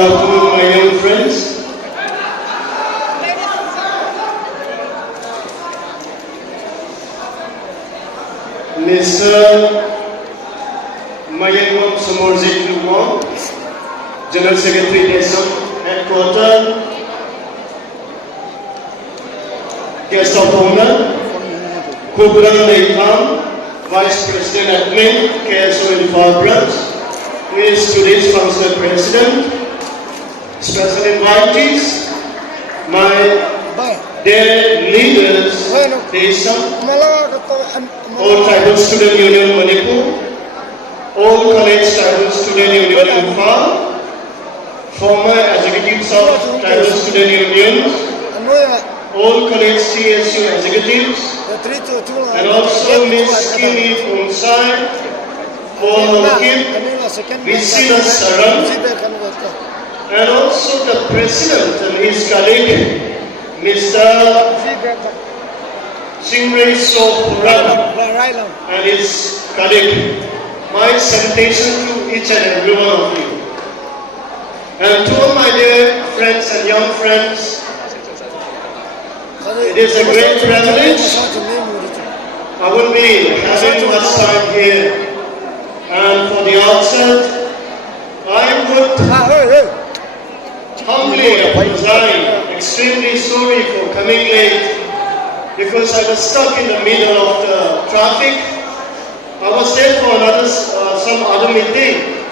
afternoon, my young friends. Mr. Mayengwam Samorzit Lugwang, General Secretary TSU Headquarters, Guest of Honor, Kukiwood Dr, Vice President Admin, TSU Fresher, who is today's Council President, special invitees, my dear leaders, TSU, all Tribal Student Union Manipur, all College Tribal Student Union Imphal, former executives of Tribal Student Unions, all College TSU executives, and also Ms. Kini Pungsai, for her gift, Visina Saram, and also the President and his colleague, Mr. Singray Sopuran, and his colleague. My salutation to each and every one of you. And to all my dear friends and young friends, it is a great privilege. I will be having much time here. And for the outset, I would humbly apologize, extremely sorry for coming late, because I was stuck in the middle of the traffic. I was there for some other meeting.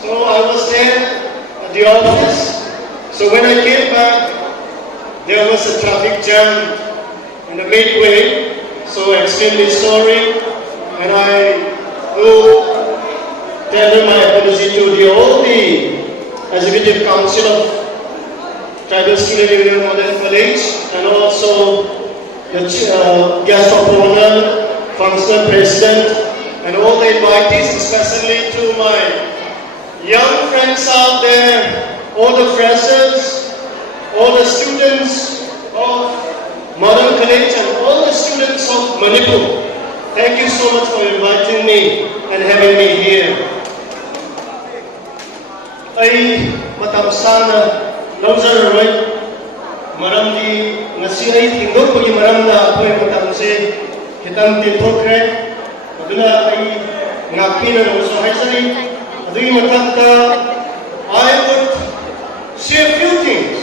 So I was there at the office. So when I came back, there was a traffic jam in the midway. So extremely sorry. And I will tender my apology to all the Executive Council of Tribal Student Union Modern College, and also the guest of honor, Functional President, and all the invitees, especially to my young friends out there, all the freshers, all the students of Modern College, and all the students of Manipur. Thank you so much for inviting me and having me here. I matam sana lauzaroi maramdi ngasi ai thingdok pagi maramda apoi matam se kitang tinthokre aduna ai ngakina no so haisari adui matamda I would say a few things.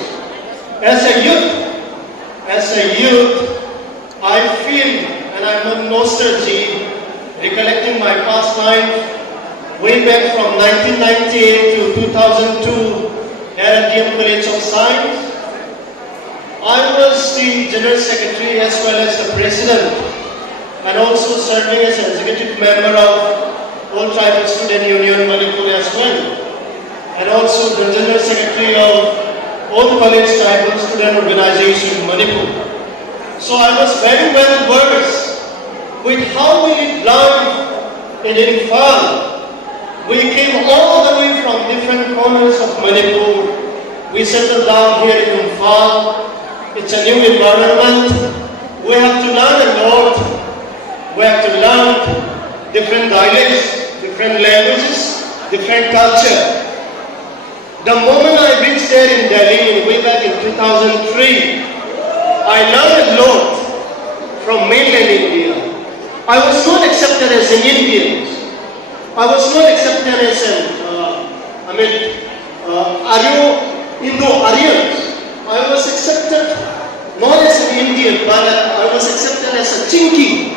As a youth, I feel, and I'm in nostalgia, recollecting my past life way back from 1998 to 2002 at the College of Science. I was the General Secretary as well as the President, and also serving as an executive member of all Tribal Student Union Manipur as well, and also the General Secretary of all College Tribal Student Organization Manipur. So I was very well versed with how we live life in Imphal. We came all the way from different corners of Manipur. We settled down here in Imphal. It's a new environment. We have to learn a lot. We have to learn different dialects, different languages, different culture. The moment I reached there in Delhi, way back in 2003, I learned a lot from mainland India. I was not accepted as an Indian. I was not accepted as Indo-Aryans. I was accepted not as an Indian, but I was accepted as a Chinky.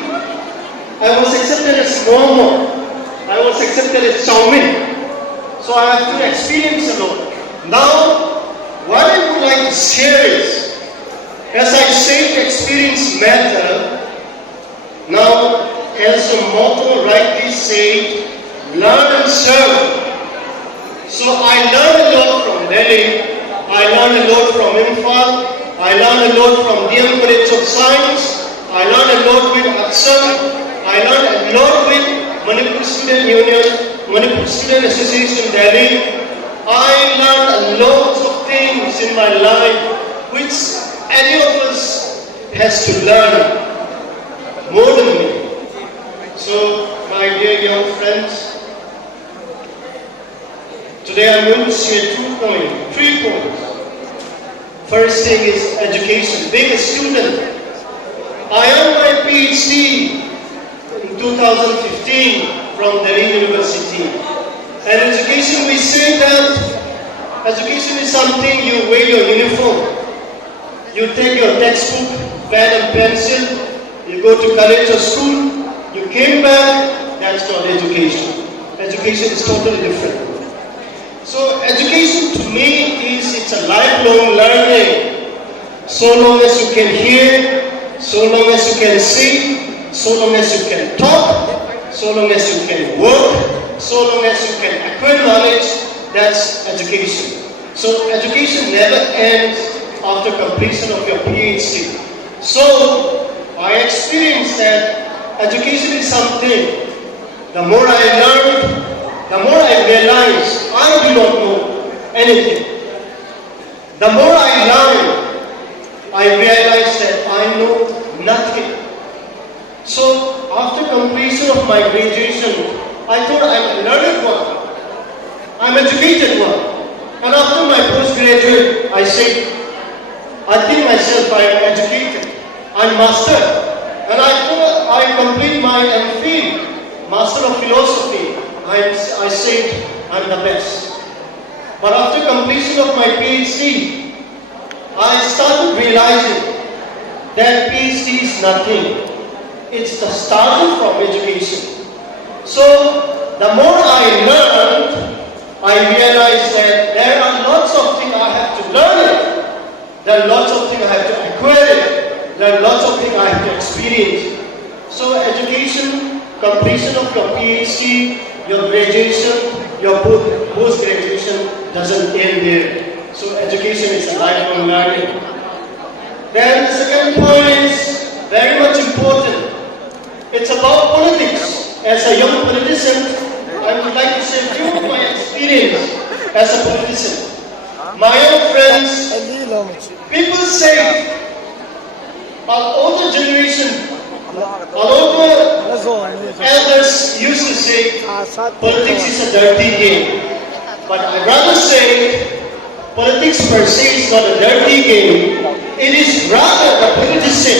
I was accepted as Momo. I was accepted as Chowmin. So I have to experience a lot. Now, what I would like to share is, as I say, experience matter. Now, as the motto rightly said, learn and serve. So I learned a lot from Delhi. I learned a lot from Imphal. I learned a lot from DM College of Science. I learned a lot with Aksar. I learned a lot with Manipur Student Union, Manipur Student Association Delhi. I learned a lot of things in my life which any of us has to learn more than me. So, my dear young friends, Today I'm going to share 3 points. First thing is education. Being a student, I earned my PhD in 2015 from Delhi University. And education, we say that education is something you wear your uniform. You take your textbook, pen and pencil, you go to college or school, you came back, that's not education. Education is totally different. So education to me is, it's a lifelong learning. So long as you can hear, so long as you can see, so long as you can talk, so long as you can work, so long as you can acquire knowledge, that's education. So education never ends after completion of your PhD. So I experienced that education is something, the more I learn, the more I realize I do not know anything. The more I learn, I realize that I know nothing. So after completion of my graduation, I thought I'm a learned one. I'm educated one. And after my postgraduate, I said, I think myself I am educated. I'm master. And I thought I complete my MPhil, Master of Philosophy. I said I'm the best. But after completion of my PhD, I started realizing that PhD is nothing. It's the starting from education. So the more I learned, I realized that there are lots of things I have to learn. There are lots of things I have to acquire. There are lots of things I have to experience. So education, completion of your PhD, your graduation, your post-graduation doesn't end there. So education is a lifelong learning. Then the second point is very much important. It's about politics. As a young politician, I would like to share a few of my experience as a politician. My young friends, people say, our older generation, our older elders used to say, politics is a dirty game. But I'd rather say, politics per se is not a dirty game. It is rather the politician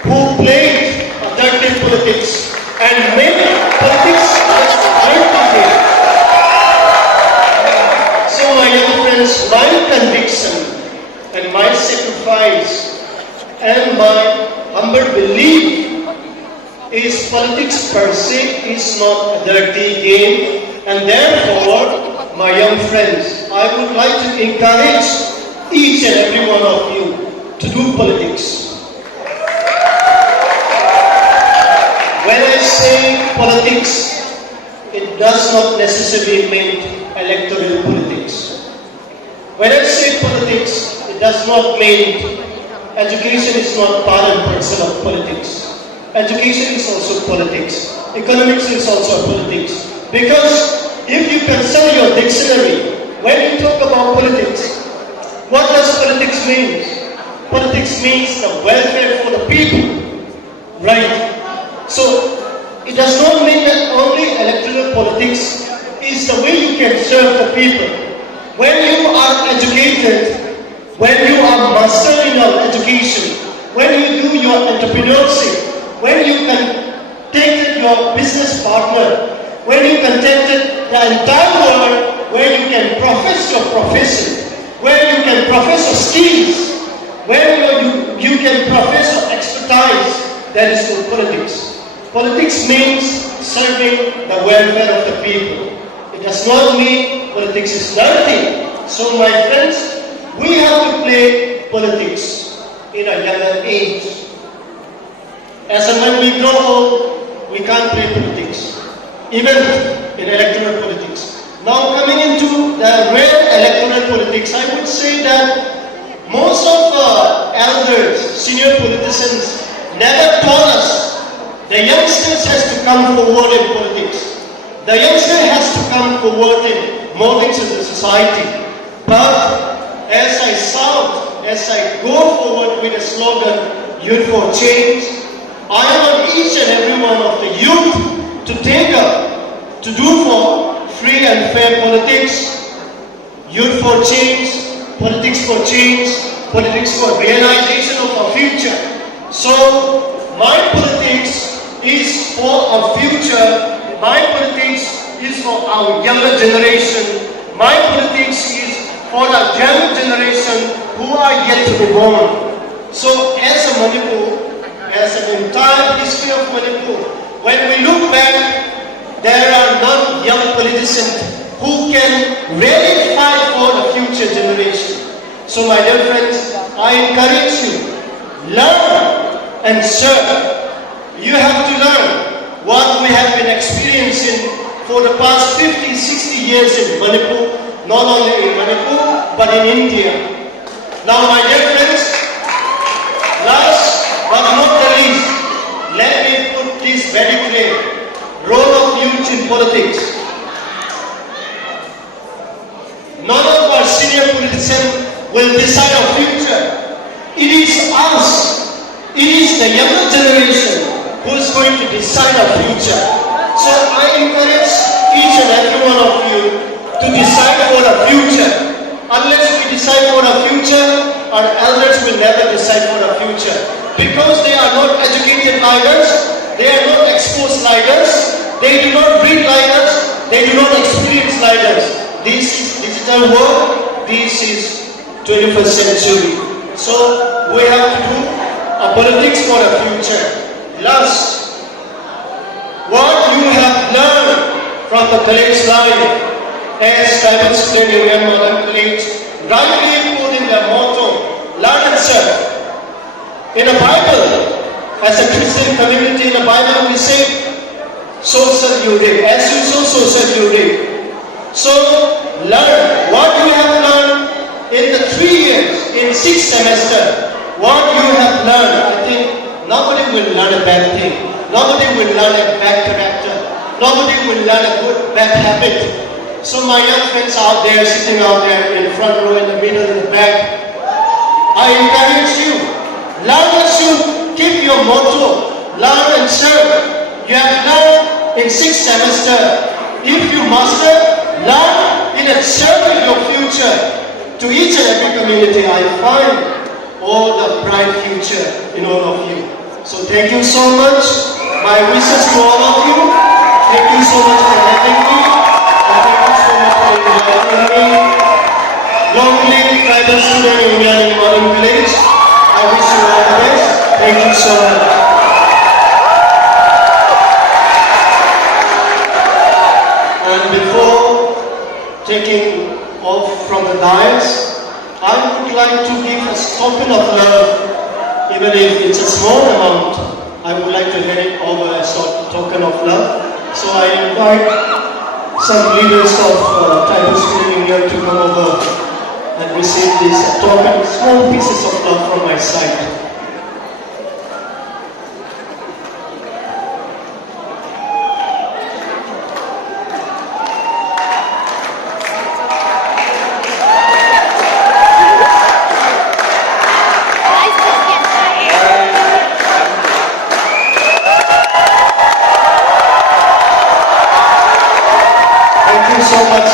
who played a dirty politics and made politics as a dirty game. So my young friends, my conviction and my sacrifice and my humble belief is politics per se is not a dirty game, and therefore, my young friends, I would like to encourage each and every one of you to do politics. When I say politics, it does not necessarily mean electoral politics. When I say politics, it does not mean education is not part and parcel of politics. Education is also politics. Economics is also politics. Because if you consult your dictionary, when you talk about politics, what does politics mean? Politics means the welfare for the people, right? So, it does not mean that only electoral politics is the way you can serve the people. When you are educated, when you are master in your education, when you do your entrepreneurship, when you can take your business partner, when you contented the entire world, where you can profess your profession, where you can profess your skills, where you can profess your expertise, that is called politics. Politics means serving the welfare of the people. It does not mean politics is dirty. So my friends, we have to play politics in a younger age. As and when we grow old, we can't play politics, even in electoral politics. Now coming into the real electoral politics, I would say that most of the elders, senior politicians, never taught us the youngsters has to come forward in politics. The youngster has to come forward in molding the society. But as I shout, as I go forward with a slogan, Youth for Change, I want each and every one of the youth to take up, to do for free and fair politics, youth for change, politics for change, politics for realization of our future. So my politics is for our future. My politics is for our younger generation. My politics is for our young generation who are yet to be born. So as a Manipur, as an entire history of Manipur, when we look back, there are none young politicians who can really fight for the future generation. So my dear friends, I encourage you, learn and serve. You have to learn what we have been experiencing for the past 50, 60 years in Manipur, not only in Manipur, but in India. Now my dear friends, last but not the least, let me put this very clear. Role of youth in politics. None of our senior politicians will decide our future. It is us. It is the younger generation who is going to decide our future. So I encourage each and every one of you to decide for the future. Unless we decide for our future, our elders will never decide for our future. Because they are not educated like us, they are not exposed like us, they do not read like us, they do not experience like us. This is digital world, this is 21st century. So we have to do a politics for the future. Last, what you have learned from the college life, as Bible study and modern college, rightly put in their motto, learn and serve. In the Bible, as a Christian community in the Bible, we say, so shall you reap. As you sow, so shall you reap. So, learn what you have learned in the 3 years, in 6 semesters. What you have learned, I think nobody will learn a bad thing. Nobody will learn a bad character. Nobody will learn a good, bad habit. So my young friends out there, sitting out there in the front row, in the middle, in the back, I encourage you, learn and serve. Keep your motto, learn and serve. You have learned in 6 semesters. If you master, learn and serve your future. To each and every community, I find all the bright future in all of you. So thank you so much. My wishes to all of you. Thank you so much for having me. And thank you so much for inviting me. Long live Tribal Student Union in Modern Village. I wish you all the best. Thank you so much. And before taking off from the dais, I would like to give a token of love, even if it's a small amount. I would like to hand it over as a token of love. So I invite some leaders of Tribal Student Union to come over and receive these token, small pieces of love from my side. Thank you so much.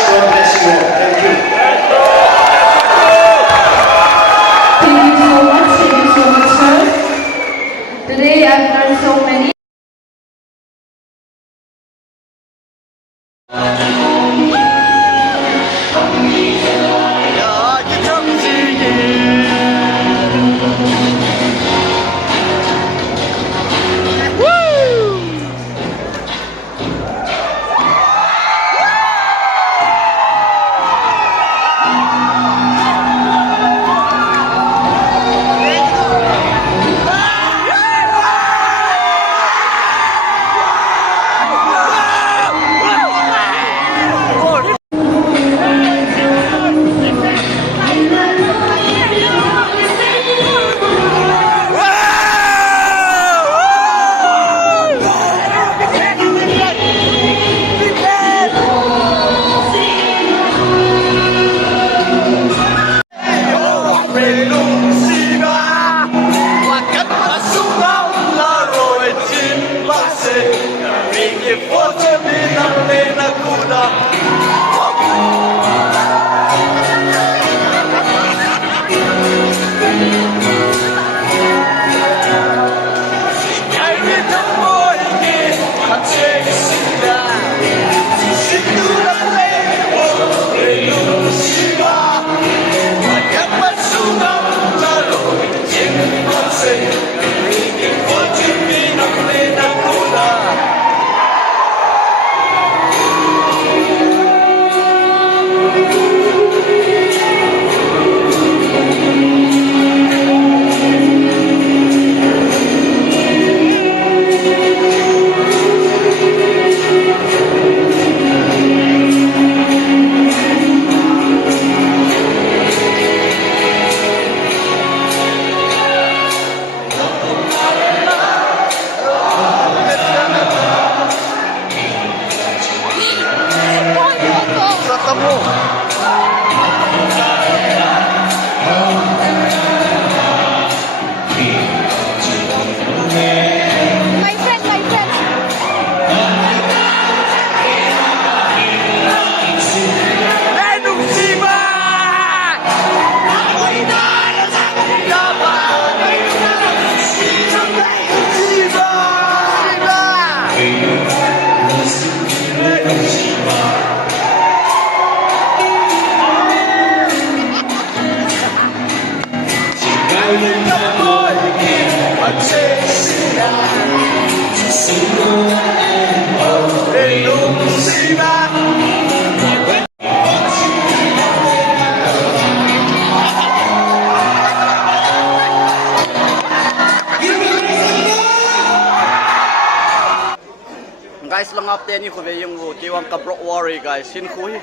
te ni khu ve yung wo ti wang ka bro worry guys sin khu hi